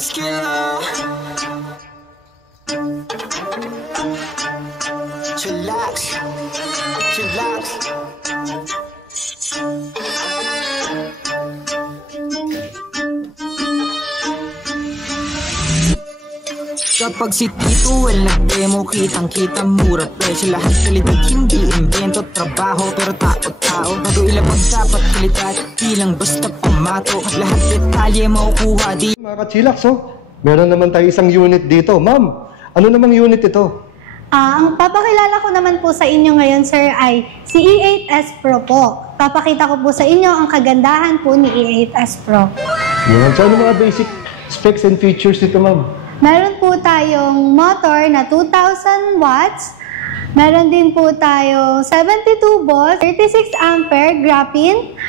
muscular. Chillax, chillax. Kapag si Tito Well nag-demo, kitang-kita mura presyo. Lahat kalidad, hindi invento, trabaho pero tao-tao. Bago ilabag dapat kalidad, di lang basta pamato. Lahat detalye makukuha di. Mga ka-chillax, meron naman tayo isang unit dito. Ma'am, ano namang unit ito? Ang papakilala ko naman po sa inyo ngayon, sir, ay si E8S Pro po. Papakita ko po sa inyo ang kagandahan po ni E8S Pro. Yan. So, ano mga basic specs and features nito, ma'am? Meron po tayong motor na 2,000 watts. Meron din po tayong 72 volts, 36 ampere graphene.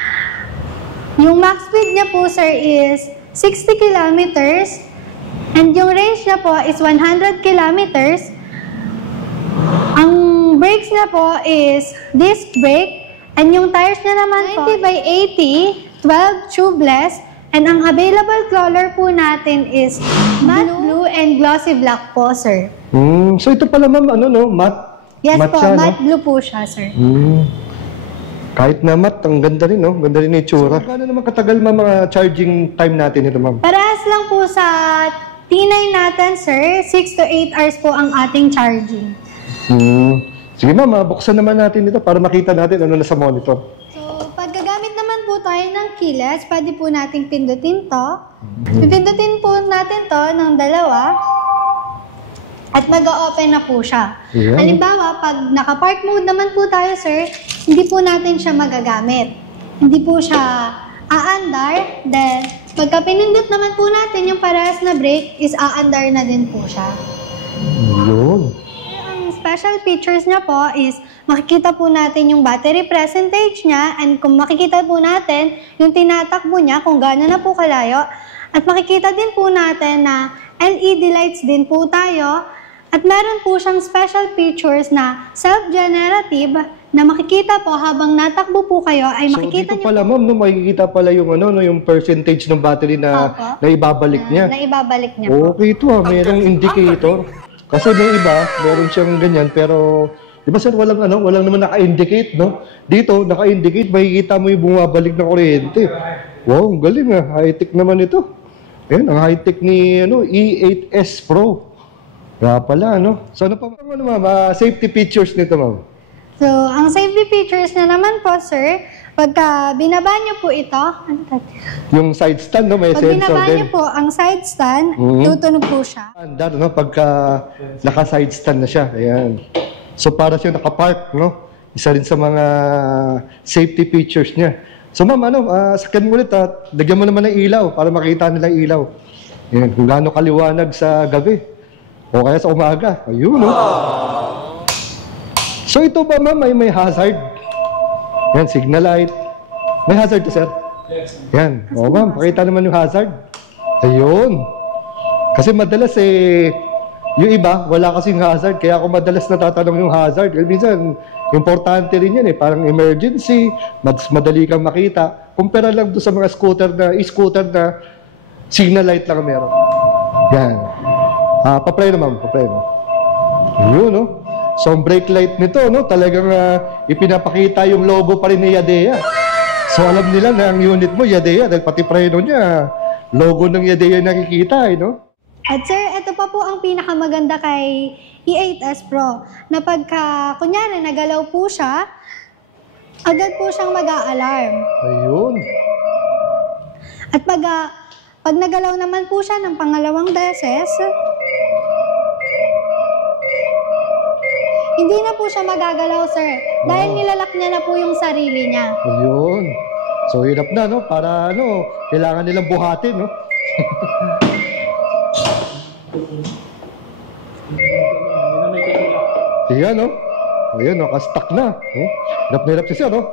Yung max speed niya po, sir, is 60 kilometers. And yung range niya po is 100 kilometers. Ang brakes niya po is disc brake. And yung tires niya naman po, 90 by 80, 12 tubeless. And ang available color po natin is matte blue and glossy black po, sir. So ito pala, ma'am, ano, no? Matte? Yes matte po, siya, matte blue po siya, sir. Kahit na matte, ang ganda rin, no? Ganda rin yung itsura. So, gaano naman katagal, ma'am, mga charging time natin ito, ma'am? Parehas lang po sa T9 natin, sir. 6 to 8 hours po ang ating charging. Sige, ma'am, buksan naman natin ito para makita natin ano na sa monitor. Pag gagamit naman po tayo ng keyless, pwede po nating pindutin to. Pipindutin po natin to ng dalawa. At mag-o-open na po siya. Yeah. Halimbawa, pag naka-park mode naman po tayo, sir, hindi po natin siya magagamit. Hindi po siya aandar. Then, pagka pinindot naman po natin yung parehas na brake, is aandar na din po siya. Yun. Special features niya po is makikita po natin yung battery percentage niya, and kung makikita po natin yung tinatakbo niya kung gaano na po kalayo, at makikita din po natin na LED lights din po tayo, at meron po siyang special features na self-generative na makikita po habang natakbo po kayo ay makikita niyo. So dito pala, ma'am, no, makikita pala yung ano, no, yung percentage ng battery na ibabalik niya. Na ibabalik niya po. Okay ito, mayroong indicator. Kasi may iba, meron siyang ganyan, pero di ba, sir, walang naman naka-indicate, no? Dito, naka-indicate, makikita mo yung bumabalik na kuryente. Wow, galing high-tech naman ito. Ayan, ang high-tech ni E8S Pro. Kaya pala, no? So ano pa, ma'am, safety features nito, ma'am? So, ang safety features na naman po, sir, pagka binaba niyo po ito, yung side stand, no? May pag sensor din. binaba niyo po ang side stand, tutunog po siya. Andar, no? Pagka naka-side stand na siya, ayan. So, para siya nakapark, no? Isa rin sa mga safety features niya. So, ma'am, sakyan mo ulit, lagyan mo naman ng ilaw para makita nila yung ilaw. Ayan, kung gaano kaliwanag sa gabi. O kaya sa umaga. Ayun, no? So, ito ba, ma'am, may hazard? Yan, signal light. May hazard to, sir? Yan. O, ma'am, pakita naman yung hazard. Ayun. Kasi madalas, yung iba, wala kasing hazard. Kaya ako madalas natatanong yung hazard. Kasi minsan, importante rin yan, parang emergency, madali kang makita. Kumpara lang doon sa mga e-scooter na signal light lang meron. Yan. Pa-play na, ma'am. Pa-play na. Ayun, no? So, ang brake light nito, no, talagang ipinapakita yung logo pa rin ni Yadea. So, alam nila na ang unit mo, Yadea, dahil pati preno niya, logo ng Yadea nakikita, no? At sir, ito pa po ang pinakamaganda kay E8S Pro, na pagka, kunyari, nagalaw po siya, agad po siyang mag-a-alarm. Ayun. At pag nagalaw naman po siya ng pangalawang beses, hindi na po siya magagalaw, sir. Dahil nilalak niya na po yung sarili niya. Ayun. So, hirap na, no? Para, kailangan nilang buhatin, no? Ayan, no? Ayan, no? Ka-stuck na. Hirap na hirap siya, no?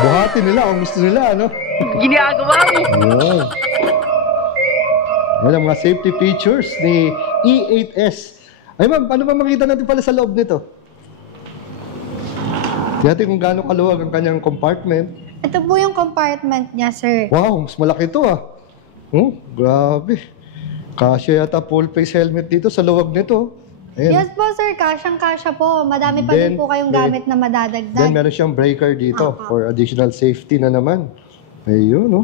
Buhatin nila kung gusto nila, no? Ginagawa mo! Ayan. Yan ang mga safety features ni E8S. Ay, ma'am, paano ba makita natin pala sa loob nito? Tingnan kung gaano kaluwag ang kanyang compartment. Ito po yung compartment niya, sir. Wow, mas malaki ito, Grabe. Kasya yata full face helmet dito sa luwag nito. Ayan. Yes po sir, kasyang-kasya po. Madami pa din po kayong gamit na madadagdag. Then meron siyang breaker dito for additional safety na naman. Ayun, no?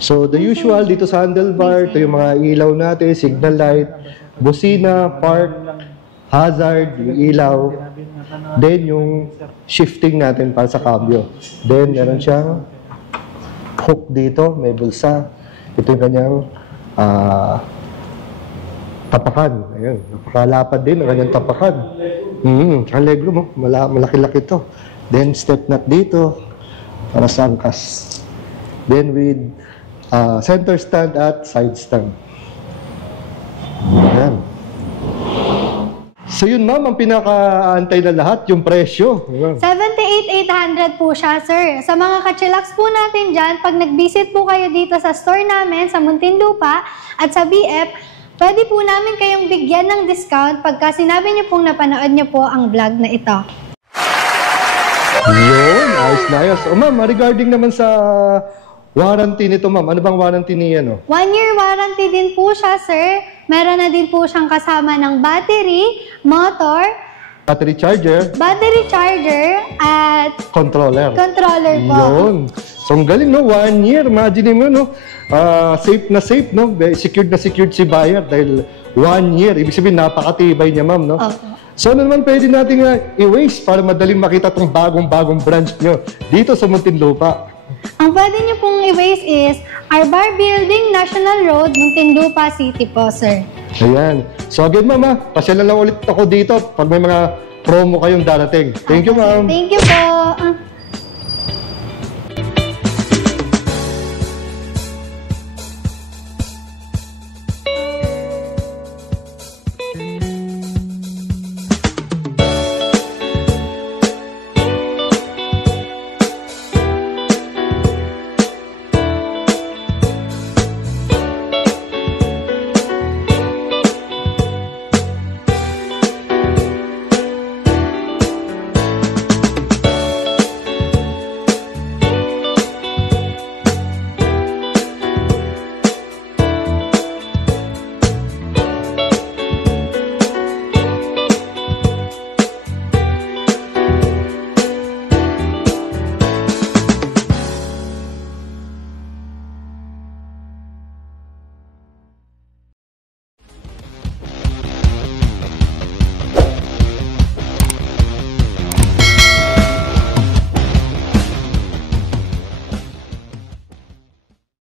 So, the usual dito sa handlebar, ito yung mga ilaw natin, signal light, busina, park, hazard, yung ilaw. Then, yung shifting natin para sa cambio. Then, meron siyang hook dito, may bulsa. Ito yung kanyang tapakan. Ayan, napakalapad din ang kanyang tapakan. Allegro mo, malaki-laki ito. Then, step nut dito para sa angkas. Then, with center stand at side stand. Ayan. So yun ma'am, ang pinaka-antay na lahat, yung presyo. 78,800 po siya, sir. Sa mga kachillax po natin dyan, pag nag-visit po kayo dito sa store namin sa Muntinlupa at sa BF, pwede po namin kayong bigyan ng discount pagka sinabi niyo pong napanood niyo po ang vlog na ito. Yun, ayos na ayos. O ma'am, regarding naman sa warranty nito ma'am, ano bang warranty niya, no? 1-year warranty din po siya, sir. Meron na din po siyang kasama ng battery, motor, Battery charger, at controller. controller po. Yun. So, ang galing, no? 1 year. Imagine mo, no? Safe na safe, no? Secured na secured si buyer dahil 1 year. Ibig sabihin, napakatibay niya, ma'am, no? Opo. So, ano naman pwede natin i-waste para madaling makita itong bagong-bagong branch nyo dito sa Muntinlupa? Ang pwede niyo pong i-waste is Arbar Building, National Road, Muntinlupa City po, sir. Ayan. So, again, ma'am, pasyalan lang ulit ako dito pag may mga promo kayong darating. Thank you, ma'am. Thank you po.